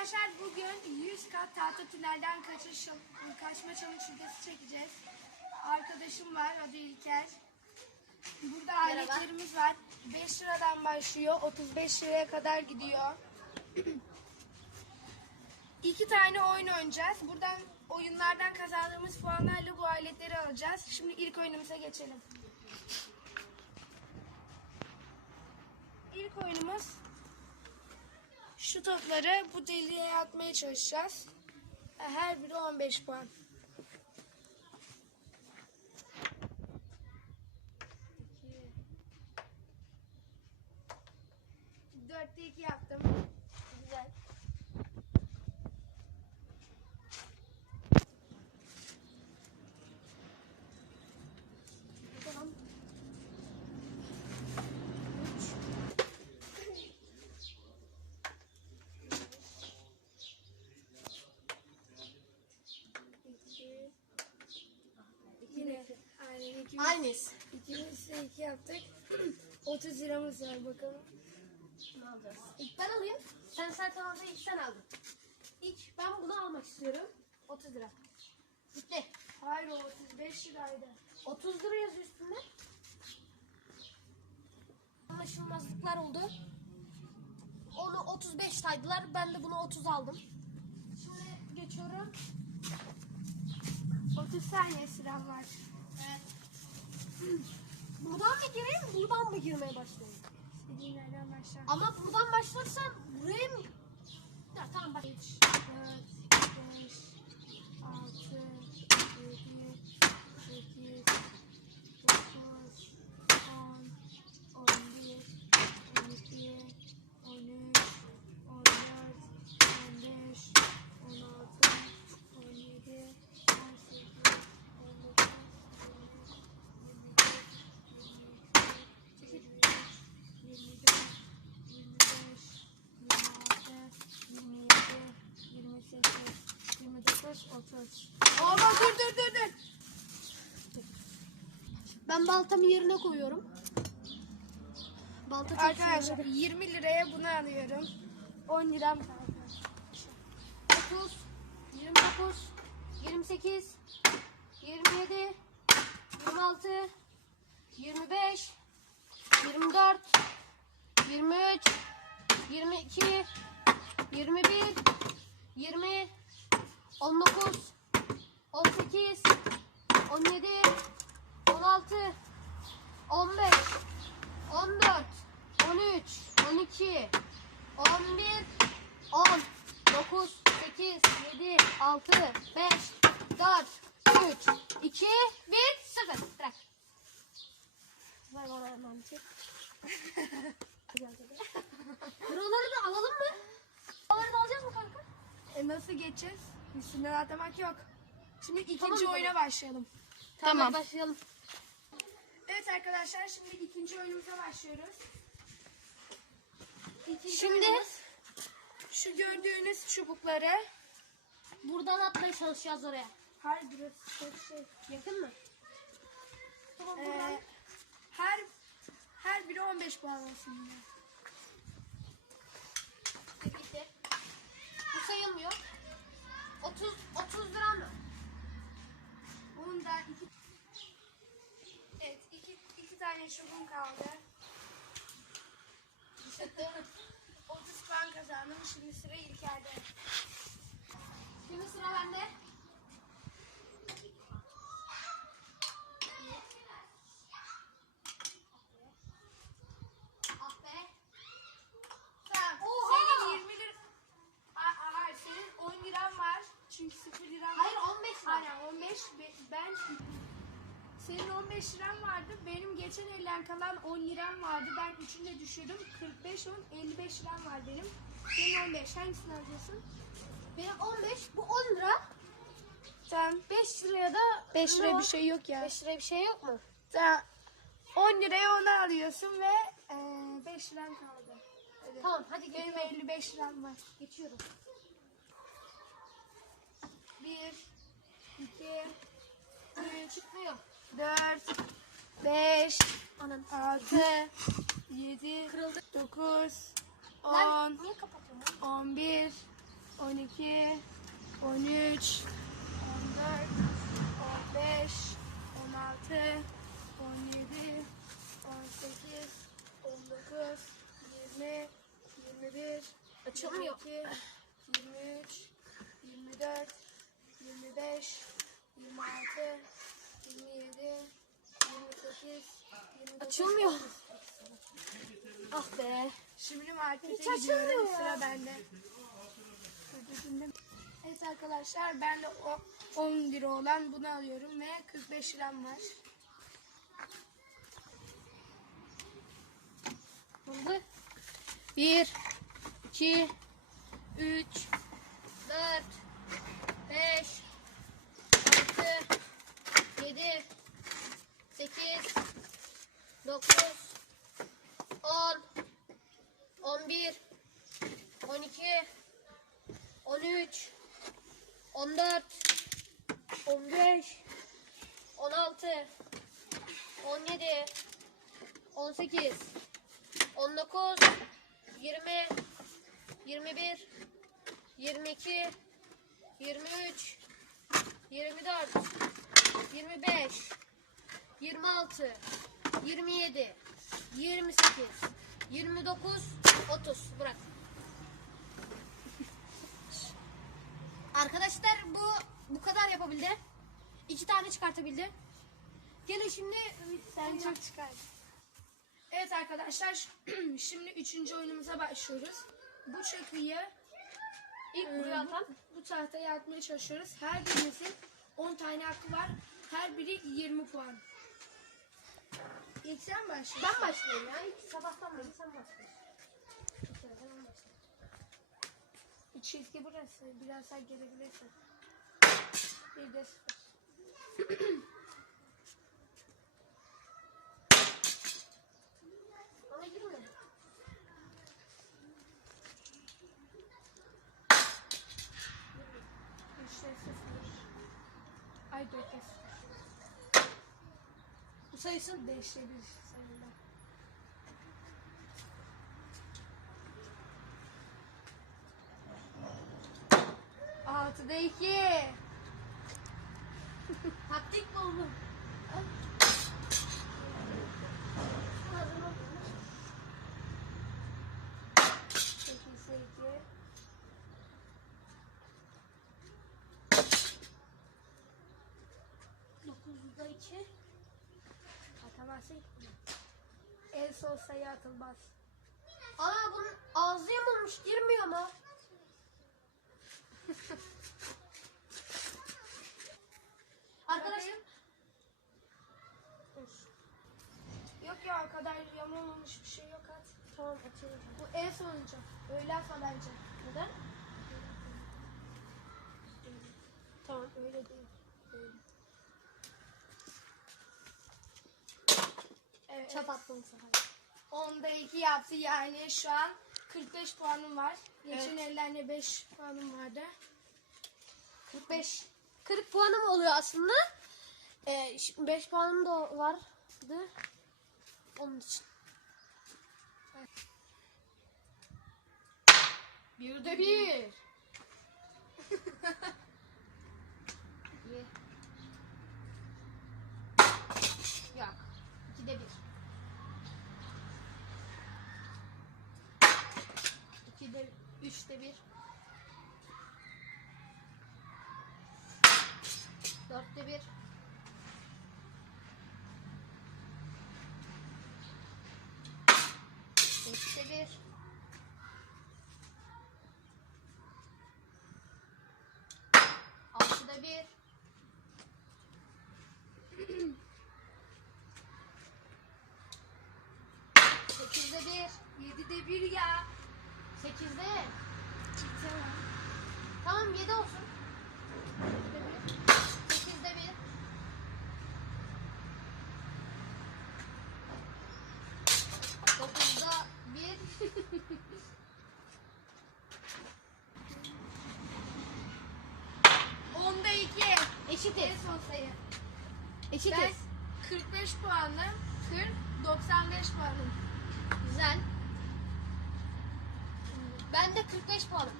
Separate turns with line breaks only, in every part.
Arkadaşlar bugün 100 kat tahta tünelden kaçış, kaçma challenge çekeceğiz. Arkadaşım var adı İlker. Burada Merhaba. aletlerimiz var. 5 liradan başlıyor 35 liraya kadar gidiyor. İki tane oyun oynayacağız. Buradan oyunlardan kazandığımız puanlarla bu aletleri alacağız. Şimdi ilk oyunumuza geçelim. Şu topları bu deliğe atmaya çalışacağız. Her biri 15 puan. İkimiz, Aynıyız. İkimiz iki yaptık. 30 liramız var bakalım. Ne alacağız? İlk ben alayım. Sen zaten orada ilk sen aldın. İlk ben bunu almak istiyorum. 30 lira. Bitti. Hayır o 35 liraydı. 30 lira yaz üstünde. Anlaşılmazlıklar oldu. Onu 35 saydılar. Ben de bunu 30 aldım. Şimdi geçiyorum. 30 saniye silah var. Evet buradan mı gireyim, buradan mı girmeye başlayayım? İstediğin yerden başla. Ama buradan başlarsam buraya mı? Ya, tamam bak. 4, 5, 6, Oğlum dur dur dur dur. Ben baltamı yerine koyuyorum. Balta Arkadaşlar 20 liraya bunu alıyorum. 10 liram kaldı. 30, 29, 28, 27, 26, 25, 24, 23, 22, 21, 20, 19, 18, 17, 16, 15, 14, 13, 12, 11, 10, 9, 8, 7, 6, 5, 4, 3, 2, 1, 0. Bırak. Ver bana hemen bir. Şey. Buraları da alalım mı? Buraları da alacağız mı kanka? E nasıl geçeceğiz? Üstünden atlamak yok. Şimdi ikinci Tamam, tamam. başlayalım. Tamam. başlayalım. Evet arkadaşlar şimdi ikinci oyunumuza başlıyoruz. İkinci Şimdi oyunumuz şu gördüğünüz çubukları buradan atmaya çalışacağız oraya. her burası şey. Yakın mı? Tamam ee, buradan. her her biri 15 puan olsun. Bitti. Bu sayılmıyor. 30 30 liram şubum kaldı. 30 puan kazandım. Şimdi sıra İlker'de. Şimdi sıra bende. 15 liram vardı. Benim geçen elden kalan 10 liram vardı. Ben üçünde düşürdüm. 45, 10, 55 liram var benim. Benim 15. Hangisini alacaksın? Benim 15. Bu 10 lira. Tamam. 5 liraya da 5 liraya bir şey yok ya. 5 liraya bir şey yok mu? Tamam. 10 liraya onu alıyorsun ve e, 5 liram kaldı. Öyle. Tamam hadi gidelim. Benim 55 liram var. Geçiyorum. 1 2 3 çıkmıyor dört beş on on on altı yedi dokuz bir iki on üç on dört on beş on altı on yedi on sekiz on dokuz yirmi yirmi bir Açılmıyor. 22, açılmıyor. Ah be. Şimdi markete Hiç gidiyorum. Sıra bende. Evet arkadaşlar ben de o 10 lira olan bunu alıyorum ve 45 liram var. Oldu. 1 2 3 4 5 6 7 8 dokuz, on, on bir, on iki, on üç, on dört, on beş, on altı, on yedi, on sekiz, on dokuz, yirmi, yirmi bir, yirmi iki, yirmi üç, yirmi dört, yirmi beş, yirmi altı. 27, 28, 29, 30. Bırak. Arkadaşlar bu bu kadar yapabildi. İki tane çıkartabildi. Gelin şimdi sen çok çıkar. Evet arkadaşlar şimdi üçüncü oyunumuza başlıyoruz. Bu çakıyı ilk ee, buraya atan bu tahtaya atmaya çalışıyoruz. Her birimizin 10 tane hakkı var. Her biri 20 puan. İlk sen başla. Ben başlayayım ya. İlk sabahtan beri sen başla. Bir çizgi burası. Biraz daha gelebilirsin. Bir de sıfır. sayısını değiştirebilir sayıyla. Altıda iki. Taktik mi olsa yatılmaz. atılmaz. Aa bunun ağzı yamulmuş girmiyor mu? Arkadaşım. Yok ya kadar yamulmamış bir şey yok at. Tamam atıyorum. Bu en sonuncu. Öğlen falanca. Neden? Tamam öyle değil. Çöp attım bu sefer. 2 yaptı yani şu an 45 puanım var. Geçen evet. ellerine 5 puanım vardı. 45. 40 puanım oluyor aslında. Ee, 5 puanım da vardı. Onun için. Bir de bir. Üçte bir. Dörtte bir. Beşte bir. Altıda bir. Sekizde bir. Yedide bir ya. Sekizde Tamam yedi olsun. Sekizde bir. Dokuzda bir. Onda iki. Eşitiz. En son sayı. Eşitiz. Ben 45 puanım. 40, 95 puanım. Güzel. Ben de 45 puanım.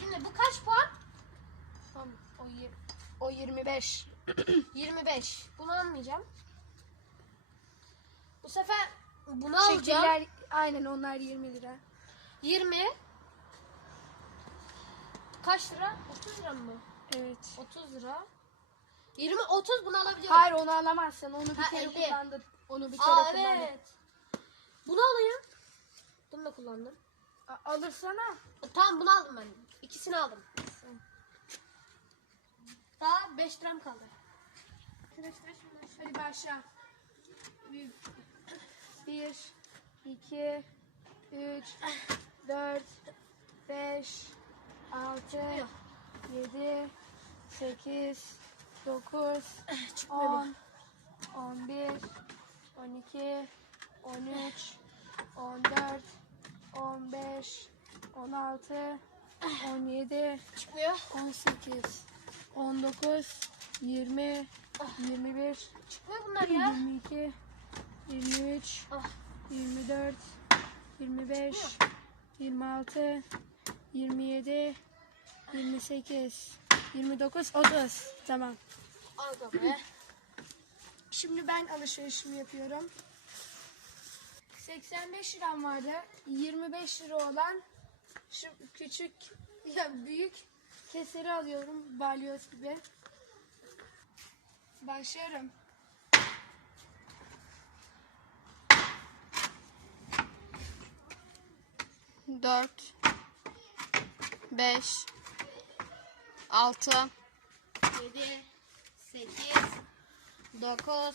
Şimdi bu kaç puan? Tamam. O, o 25. 25. Bunu almayacağım. Bu sefer bunu Şekiller, alacağım. Aynen onlar 20 lira. 20. Kaç lira? 30 lira mı? Evet. 30 lira. 20 30 bunu alabiliyorum. Hayır onu alamazsın. Onu bir Ha, kere 50. kullandın. Onu bir kere Aa kullandın. evet. Bunu alayım. Bunu da kullandım alırsana. E, tamam bunu aldım ben. İkisini aldım. Daha 5 liram kaldı. Hadi başla. 1, 2, 3, 4, 5, 6, 7, 8, 9, 10, 11, 12, 13, 14, 15, 16, 17, Çıkmıyor. 18, 19, 20, 21, Çıkmıyor bunlar ya. 22, 23, Ah. 24, 25, 26, 27, 28, 29, 30. Tamam. Al babaya. Şimdi ben alışverişimi yapıyorum. 85 liram vardı. 25 lira olan şu küçük ya büyük keseri alıyorum balyoz gibi. Başlarım. Dört, beş, altı, yedi, sekiz, dokuz,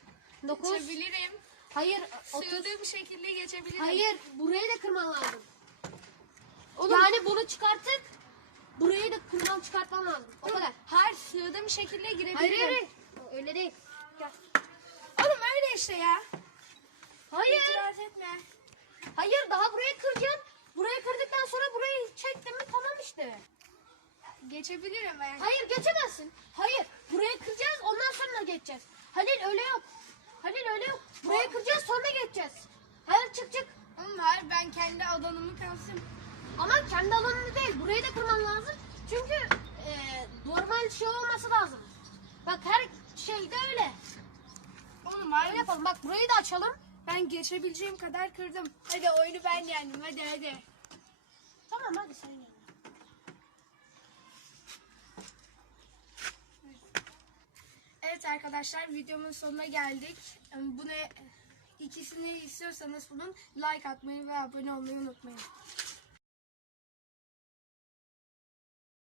9. Geçebilirim. Hayır. bir şekilde geçebilirim. Hayır. Burayı da kırman lazım.
Oğlum. Yani bunu
çıkarttık. Burayı da kırman çıkartman lazım. O Oğlum, kadar. Hayır bir şekilde girebilirim. Hayır hayır. Öyle değil. Gel. Oğlum öyle işte ya. Hayır. İtiraz etme. Hayır daha burayı kıracaksın. Burayı kırdıktan sonra burayı çektim mi tamam işte. Geçebilirim ben. Hayır geçemezsin. Hayır burayı kıracağız ondan sonra geçeceğiz. yapalım abi. yapalım. Bak burayı da açalım. Ben geçebileceğim kadar kırdım. Hadi oyunu ben yendim. Hadi hadi. Tamam hadi sen yen. Evet arkadaşlar videomun sonuna geldik. Bunu ikisini istiyorsanız bunun like atmayı ve abone olmayı unutmayın.